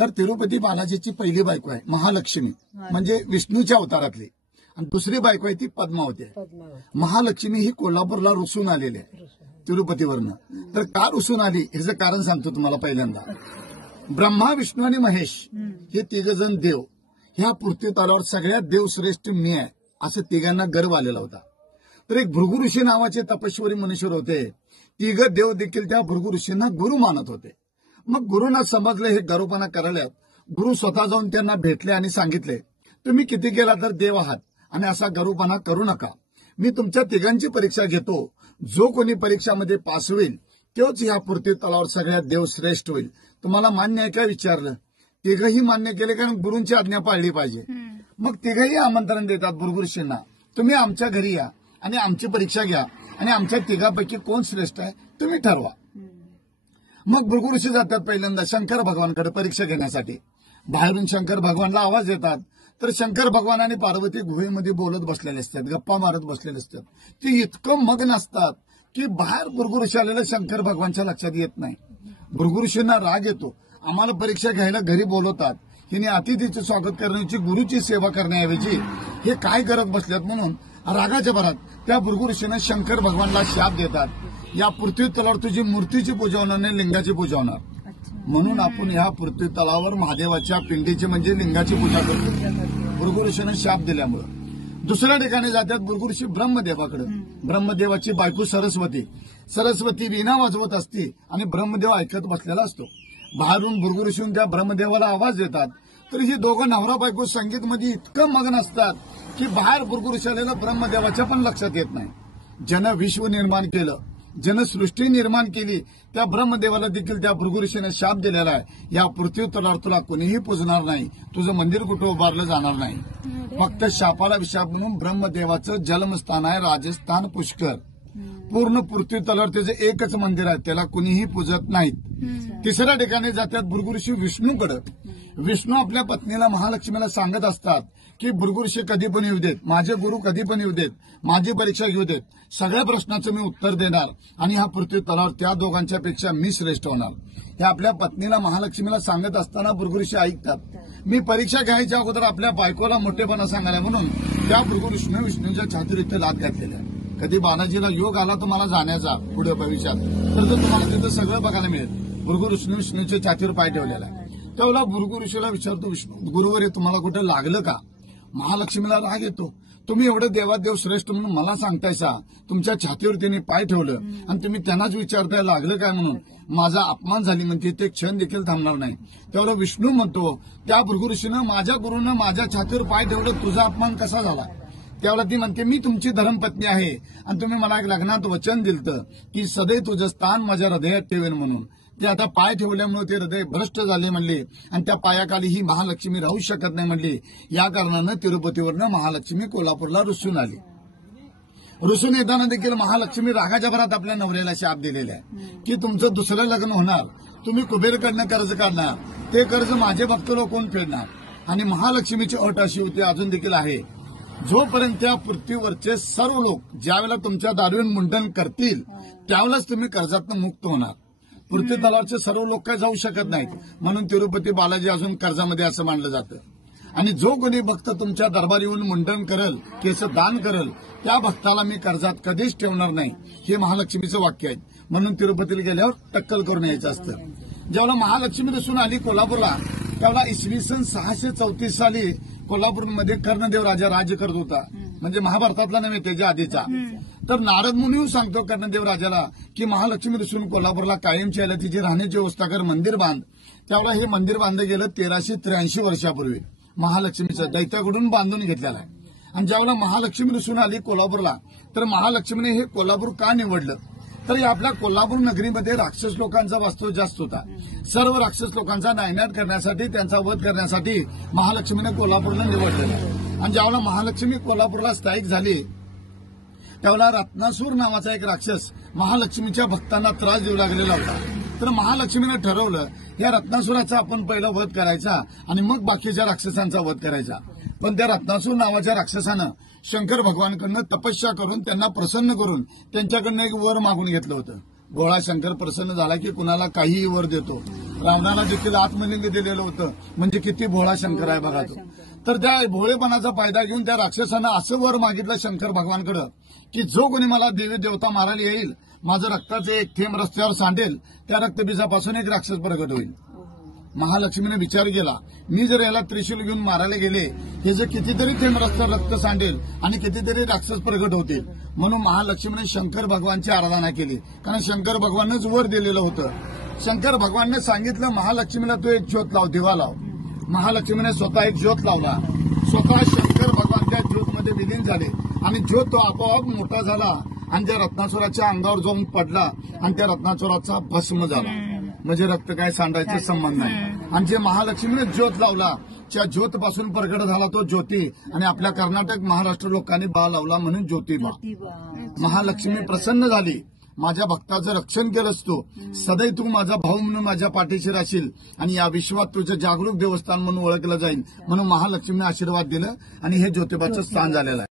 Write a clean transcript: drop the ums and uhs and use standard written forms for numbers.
तर तिरुपती बालाजीची पहिली बायको आहे महालक्ष्मी, म्हणजे विष्णूच्या अवतारातली, आणि दुसरी बायको आहे ती पद्मावती आहे. महालक्ष्मी ही कोल्हापूरला रुसून आलेली आहे तिरुपतीवरनं. तर का रुसून आली ह्याचं कारण सांगतो तुम्हाला. पहिल्यांदा ब्रह्मा, विष्णू आणि महेश हे तिघजण देव, ह्या पृथ्वी तलावर सगळ्यात देवश्रेष्ठ मी आहे असं तिघांना गर्व आलेला होता. तर एक भृगु ऋषी नावाचे तपस्वी मनुष्य होते. तिघ देव देखील त्या भृगु ऋषींना गुरु मानत होते. मग गुरुंना समजले हे गर्वपणा करायला. गुरु स्वतः जाऊन त्यांना भेटले आणि सांगितले, तुम्ही किती गेला तर देव आहात आणि असा गर्वपणा करू नका. मी तुमच्या तिघांची परीक्षा घेतो. जो कोणी परीक्षामध्ये पास होईल तोच ह्या पृथ्वी तलावर सगळ्यात देव श्रेष्ठ होईल. तुम्हाला मान्य आहे का विचारलं. तिघही मान्य केले, कारण गुरूंची आज्ञा पाळली पाहिजे. मग तिघही आमंत्रण देतात भृगु ऋषींना, तुम्ही आमच्या घरी या आणि आमची परीक्षा घ्या आणि आमच्या तिघापैकी कोण श्रेष्ठ आहे तुम्ही ठरवा. मग भृगु ऋषी जातात पहिल्यांदा शंकर भगवानकडे परीक्षा घेण्यासाठी. बाहेरून शंकर भगवानला आवाज येतात. तर शंकर भगवान आणि पार्वती गुहेमध्ये बोलत बसलेले असतात, गप्पा मारत बसलेले असतात. ते इतकं मग्न असतात की बाहेर भृगु ऋषी आलेलं शंकर भगवानच्या लक्षात येत नाही. भृगु ऋषींना राग येतो. आम्हाला परीक्षा घ्यायला घरी बोलवतात, हिने अतिथीचे स्वागत करण्याची, गुरुची सेवा करण्याऐवजी हे काय करत बसल्यात. म्हणून रागाच्या भरात त्या भृगु ऋषींना शंकर भगवानला शाप देतात, या पृथ्वी तलावर तुझी मूर्तीची पूजा होणार नाही, लिंगाची पूजा होणार. म्हणून आपण ह्या पृथ्वी तलावर महादेवाच्या पिंडीची म्हणजे लिंगाची पूजा करतो भृगु ऋषींना शाप दिल्यामुळे. दुसऱ्या ठिकाणी जातात भृगु ऋषी ब्रह्मदेवाकडे. ब्रह्मदेवाची बायको सरस्वती वीणा वाजवत असते आणि ब्रह्मदेव ऐकत बसलेला असतो. बाहेरून भृगु ऋषी त्या ब्रह्मदेवाला आवाज देतात. तर ही दोघं नवरा बायको संगीतमध्ये इतकं मग्न असतात की बाहेर भृगु ऋषी आलेलं ब्रह्मदेवाच्या पण लक्षात येत नाही. जन विश्व निर्माण केलं, जनसृष्टी निर्माण केली, त्या ब्रह्मदेवाला देखील त्या भृगु ऋषीने शाप दिलेला आहे, या पृथ्वी तलावर तुला कोणीही पूजणार नाही, तुझं मंदिर कुठं उभारलं जाणार नाही. फक्त शापाला विशाप म्हणून ब्रह्मदेवाचं जन्मस्थान आहे राजस्थान पुष्कर. पूर्ण पृथ्वी तलावर त्याचं एकच मंदिर आहे, त्याला कुणीही पूजत नाहीत. तिसऱ्या ठिकाणी जातात भृगु ऋषी विष्णूकडे. विष्णू आपल्या पत्नीला महालक्ष्मीला सांगत असतात की भृगु ऋषी कधी पण येऊ देत, माझे गुरु कधी पण येऊ देत, माझी परीक्षा घेऊ देत, सगळ्या प्रश्नाचं मी उत्तर देणार आणि ह्या पृथ्वी तलावर त्या दोघांच्या पेक्षा मी श्रेष्ठ होणार. हे आपल्या पत्नीला महालक्ष्मीला सांगत असताना भृगु ऋषी ऐकतात. मी परीक्षा घ्यायच्या अगोदर आपल्या बायकोला मोठेपणा सांगायला म्हणून त्या भृगु विष्णूच्या छातीवर इथे लाद घातलेल्या. कधी बालाजीला योग आला तुम्हाला जाण्याचा पुढे भविष्यात, तर तुम्हाला तिथं सगळं बघायला मिळेल. भृगु विष्णूच्या छातीवर पाय ठेवलेला आहे. त्यावेळेला भृगु ऋषीला विचारतो, गुरुवर हे तुम्हाला कुठे लागलं का. महालक्ष्मीला राग येतो. तुम्ही एवढं देवादेव श्रेष्ठ म्हणून मला सांगतायसा, तुमच्या छातीवर त्यांनी पाय ठेवलं आणि तुम्ही त्यांनाच विचारताय लागलं काय म्हणून. माझा अपमान झाली म्हणते, ते क्षण देखील थांबणार नाही. त्यावेळेला विष्णू म्हणतो, त्या भृगु ऋषीनं माझ्या गुरुनं माझ्या छातीवर पाय ठेवलं, तुझा अपमान कसा झाला. त्यावेळेला ती म्हणते, मी तुमची धर्मपत्नी आहे आणि तुम्ही मला एक लग्नात वचन दिलं की सदैव तुझं स्थान माझ्या हृदयात ठेवेन म्हणून. ते आता पाय ठेवल्यामुळे ते हृदय भ्रष्ट झाले म्हणले आणि त्या पायाखाली ही महालक्ष्मी राहू शकत नाही म्हणली. या कारणानं तिरुपतीवरनं महालक्ष्मी कोल्हापूरला रुसून आली. रुसून येताना देखील महालक्ष्मी रागाच्या भरात आपल्या नवऱ्याला शाप दिलेला आहे की तुमचं दुसरं लग्न होणार, तुम्ही कुबेरकडनं कर्ज काढणार, ते कर्ज माझे भक्त लोक कोण फेडणार. आणि महालक्ष्मीची अट अशी होती, अजून देखील आहे, जोपर्यंत त्या पृथ्वीवरचे सर्व लोक ज्यावेळेला तुमच्या दारूवर मुंडन करतील त्यावेळेलाच तुम्ही कर्जातून मुक्त होणार. पृथ्वी तलावरचे सर्व लोक काय जाऊ शकत नाहीत. म्हणून तिरुपती बालाजी अजून कर्जामध्ये असं मानलं जातं. आणि जो कोणी भक्त तुमच्या दरबार येऊन मुंडन करल, केस दान करल, त्या भक्ताला मी कर्जात कधीच ठेवणार नाही, हे महालक्ष्मीचं वाक्य आहे. म्हणून तिरुपतीला गेल्यावर टक्कल करून यायचं असतं. ज्यावेळेला महालक्ष्मी रुसून आली कोल्हापूरला, त्यावेळेला इसवी सन 634 साली कोल्हापूरमध्ये कर्णदेव राजा राज्य करत होता. म्हणजे महाभारतातला नव्हे, त्याच्या आधीचा. तर नारद मुनी सांगतो कर्णदेव राजाला की महालक्ष्मी रुसून कोल्हापूरला कायमची आल्या, तिची राहण्याची व्यवस्था कर, मंदिर बांध. त्यावेळेला हे मंदिर बांधलं गेलं 1383 वर्षापूर्वी. महालक्ष्मीचं दैत्याकडून बांधून घेतलेलं आहे. आणि ज्यावेळेला महालक्ष्मी रुसून आली कोल्हापूरला, तर महालक्ष्मीने हे कोल्हापूर का निवडलं, तर आपल्या कोल्हापूर नगरीमध्ये राक्षस लोकांचा वास्तव जास्त होता. सर्व राक्षस लोकांचा नायनाट करण्यासाठी, त्यांचा वध करण्यासाठी महालक्ष्मीने कोल्हापूरला निवडलेलं. आणि ज्यावेळेला महालक्ष्मी कोल्हापूरला स्थायिक झाली, त्यावेळेला रत्नासूर नावाचा एक राक्षस महालक्ष्मीच्या भक्तांना त्रास देऊ लागलेला होता. तर महालक्ष्मीने ठरवलं, या रत्नासुराचा आपण पहिला वध करायचा आणि मग बाकीच्या राक्षसांचा वध करायचा. पण त्या रत्नासूर नावाच्या राक्षसानं शंकर भगवानकडनं तपस्या करून त्यांना प्रसन्न करून त्यांच्याकडनं एक वर मागून घेतलं होतं. भोळा शंकर प्रसन्न झाला की कुणाला काहीही वर देतो. रावणाला देखील आत्मलिंग दिलेलं होतं, म्हणजे किती भोळा शंकर आहे बघा तो. तर त्या भोळेपणाचा फायदा घेऊन त्या राक्षसानं असं वर मागितलं शंकर भगवानकडे की जो कोणी मला देवी देवता मारायला येईल, माझं रक्ताचं एक थेंब रस्त्यावर सांडेल, त्या रक्तबीजापासून एक राक्षस प्रगट होईल. महालक्ष्मीने विचार केला, मी जर याला त्रिशूल घेऊन मारायला गेले, हे जे कितीतरी थेंब रस्त्यावर रक्त सांडेल आणि कितीतरी राक्षस प्रगट होतील. म्हणून महालक्ष्मीने शंकर भगवानची आराधना केली, कारण शंकर भगवानच वर दिलेलं होतं. शंकर भगवानने सांगितलं महालक्ष्मीला तू एक ज्योत लाव, दिवा लाव. महालक्ष्मीने स्वतः एक ज्योत लावला. स्वतः शंकर भगवान त्या ज्योतमध्ये विलीन झाले आणि ज्योत तो आपोआप मोठा झाला आणि त्या रत्नासुराच्या अंगावर जाऊन पडला आणि त्या रत्नासुराचा भस्म झाला. म्हणजे रक्त काय सांडायचा संबंध नाही. आणि जे महालक्ष्मीने ज्योत लावला, त्या ज्योत पासून प्रगट झाला तो ज्योती. आणि आपल्या कर्नाटक महाराष्ट्र लोकांनी बा लावला म्हणून ज्योतिबा. महालक्ष्मी प्रसन्न झाली, माझ्या भक्ताचं रक्षण केलंस तू, सदैव तू माझा भाऊ म्हणून माझ्या पाठीशी राहशील आणि या विश्वात तुझं जागरूक देवस्थान म्हणून ओळखलं जाईल. म्हणून महालक्ष्मीने आशीर्वाद दिलं आणि हे ज्योतिबाचं स्थान झालेलं आहे.